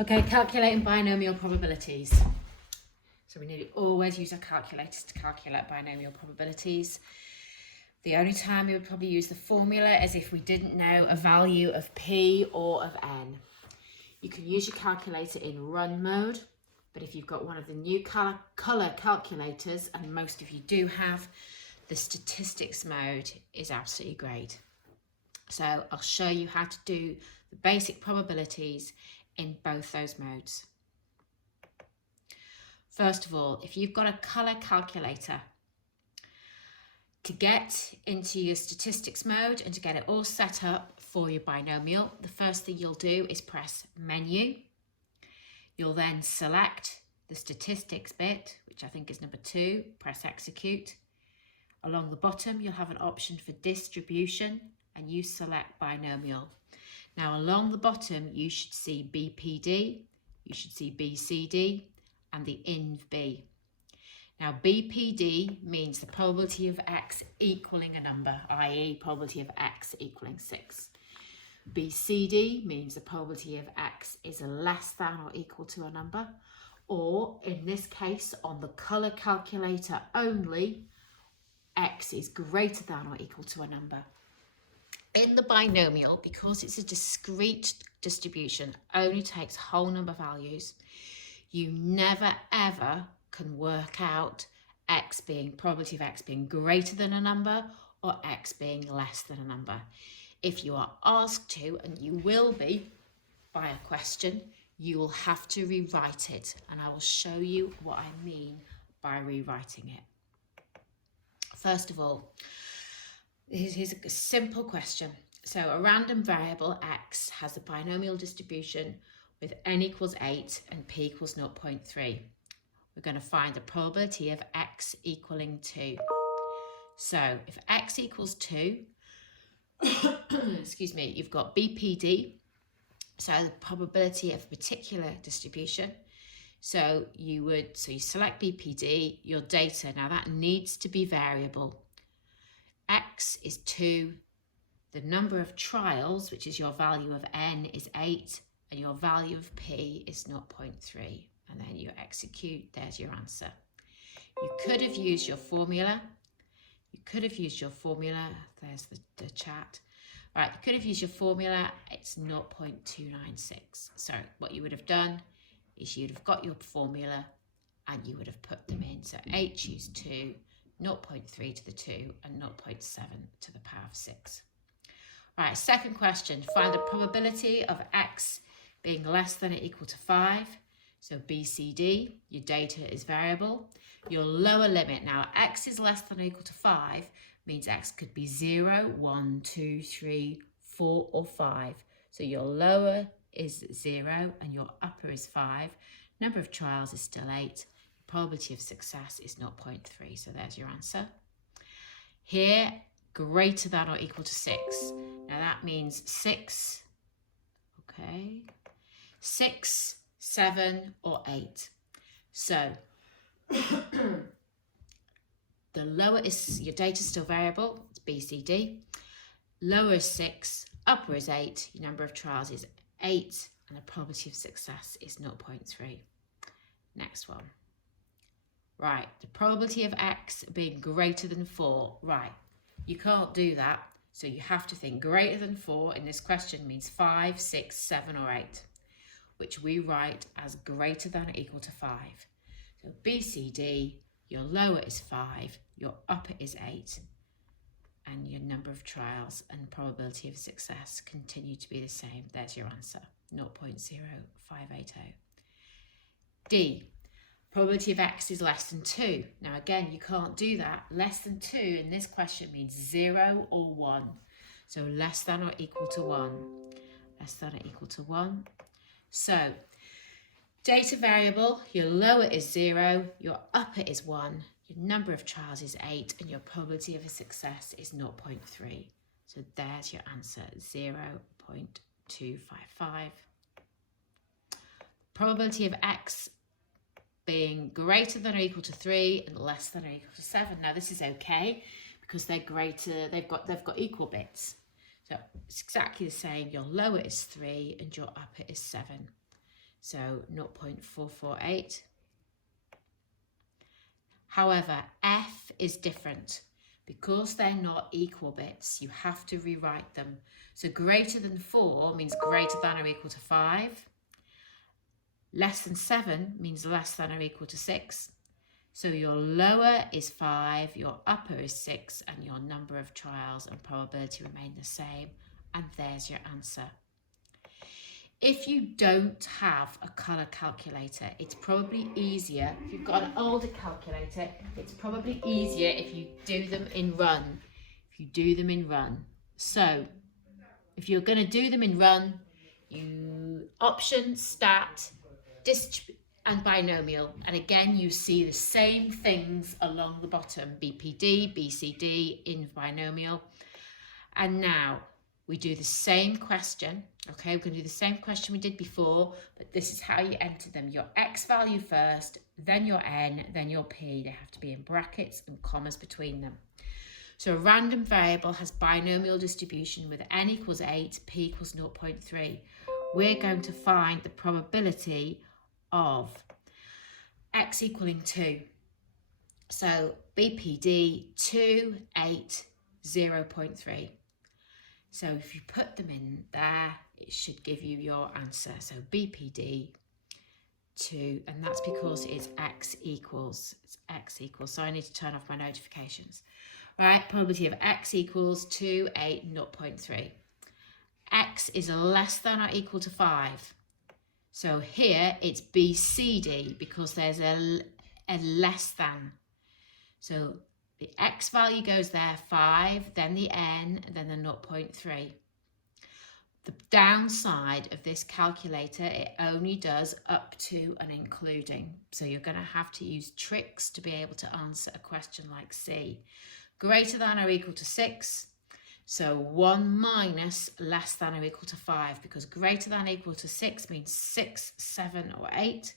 Okay, calculating binomial probabilities. So we nearly always use our calculators to calculate binomial probabilities. The only time we would probably use the formula is if we didn't know a value of P or of N. You can use your calculator in run mode, but if you've got one of the new colour calculators, and most of you do have, the statistics mode is absolutely great. So I'll show you how to do the basic probabilities in both those modes. First of all, if you've got a colour calculator, to get into your statistics mode and to get it all set up for your binomial, the first thing you'll do is press menu. You'll then select the statistics bit, which I think is number 2, press execute. Along the bottom, you'll have an option for distribution and you select binomial. Now along the bottom, you should see BPD, you should see BCD and the INV. Now BPD means the probability of X equaling a number, i.e. probability of X equaling 6. BCD means the probability of X is less than or equal to a number, or in this case on the colour calculator only, X is greater than or equal to a number. In the binomial, because it's a discrete distribution, only takes whole number values, you never ever can work out probability of X being greater than a number or X being less than a number. If you are asked to, and you will be by a question, you will have to rewrite it, and I will show you what I mean by rewriting it. First of all, here's a simple question. So a random variable X has a binomial distribution with n equals 8 and p equals 0.3. We're going to find the probability of X equaling 2. So if X equals 2, excuse me, you've got BPD, so the probability of a particular distribution. So you select BPD, your data. Now that needs to be variable. X is 2, the number of trials, which is your value of n, is 8, and your value of p is 0.3. And then you execute, there's your answer. You could have used your formula. There's the chat. Right, you could have used your formula, it's 0.296. So what you would have done is you'd have got your formula and you would have put them in. So 8 choose 2, 0.3 to the 2 and 0.7 to the power of 6. Right, second question, find the probability of X being less than or equal to 5. So BCD, your data is variable. Your lower limit, now X is less than or equal to 5, means X could be 0, 1, 2, 3, 4 or 5. So your lower is 0 and your upper is 5. Number of trials is still 8. Probability of success is 0.3. So there's your answer. Here, greater than or equal to 6. Now that means 6, okay, 6, 7 or 8. So the lower is, your data is still variable, it's BCD. Lower is 6, upper is 8, your number of trials is 8, and the probability of success is 0.3. Next one. Right, the probability of X being greater than 4. Right, you can't do that, so you have to think greater than 4 in this question means 5, 6, 7 or 8, which we write as greater than or equal to 5. So BCD, your lower is 5, your upper is 8, and your number of trials and probability of success continue to be the same. There's your answer, 0.0580. D, probability of X is less than 2. Now again, you can't do that. Less than 2 in this question means 0 or 1. So less than or equal to 1. Less than or equal to 1. So data variable, your lower is 0, your upper is 1, your number of trials is 8, and your probability of a success is 0.3. So there's your answer, 0.255. Probability of X being greater than or equal to 3 and less than or equal to 7. Now this is okay because they're greater, they've got equal bits. So it's exactly the same. Your lower is 3 and your upper is 7. so 0.448. However, F is different. Because they're not equal bits, you have to rewrite them. So greater than 4 means greater than or equal to 5. Less than 7 means less than or equal to 6. So your lower is 5, your upper is 6, and your number of trials and probability remain the same. And there's your answer. If you don't have a colour calculator, it's probably easier. If you've got an older calculator, it's probably easier if you do them in run. So if you're going to do them in run, you option, stat, and binomial. And again, you see the same things along the bottom, BPD, BCD in binomial. And now we do the same question. Okay, we're going to do the same question we did before, but this is how you enter them. Your X value first, then your N, then your P. They have to be in brackets and commas between them. So a random variable has binomial distribution with N equals 8, P equals 0.3. We're going to find the probability of X equaling 2. So BPD 2, 8, 0.3. So if you put them in there, it should give you your answer. So BPD 2, and that's because it's X equals. So I need to turn off my notifications. Right, probability of X equals 2, 8, 0.3. X is less than or equal to 5. So here it's BCD because there's a less than. So the X value goes there, 5, then the N, and then the 0.3. The downside of this calculator, it only does up to and including. So you're going to have to use tricks to be able to answer a question like C. Greater than or equal to 6. So 1 minus less than or equal to 5, because greater than or equal to 6 means 6, 7, or 8.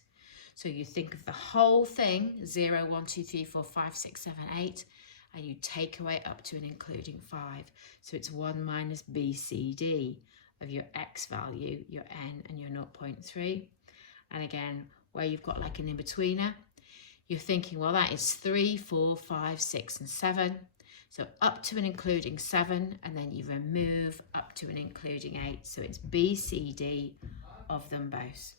So you think of the whole thing, 0, 1, 2, 3, 4, 5, 6, 7, 8, and you take away up to and including 5. So it's 1 minus BCD of your X value, your N, and your 0.3. And again, where you've got like an in-betweener, you're thinking, well, that is 3, 4, 5, 6, and 7. So up to and including 7, and then you remove up to and including 8. So it's BCD of them both.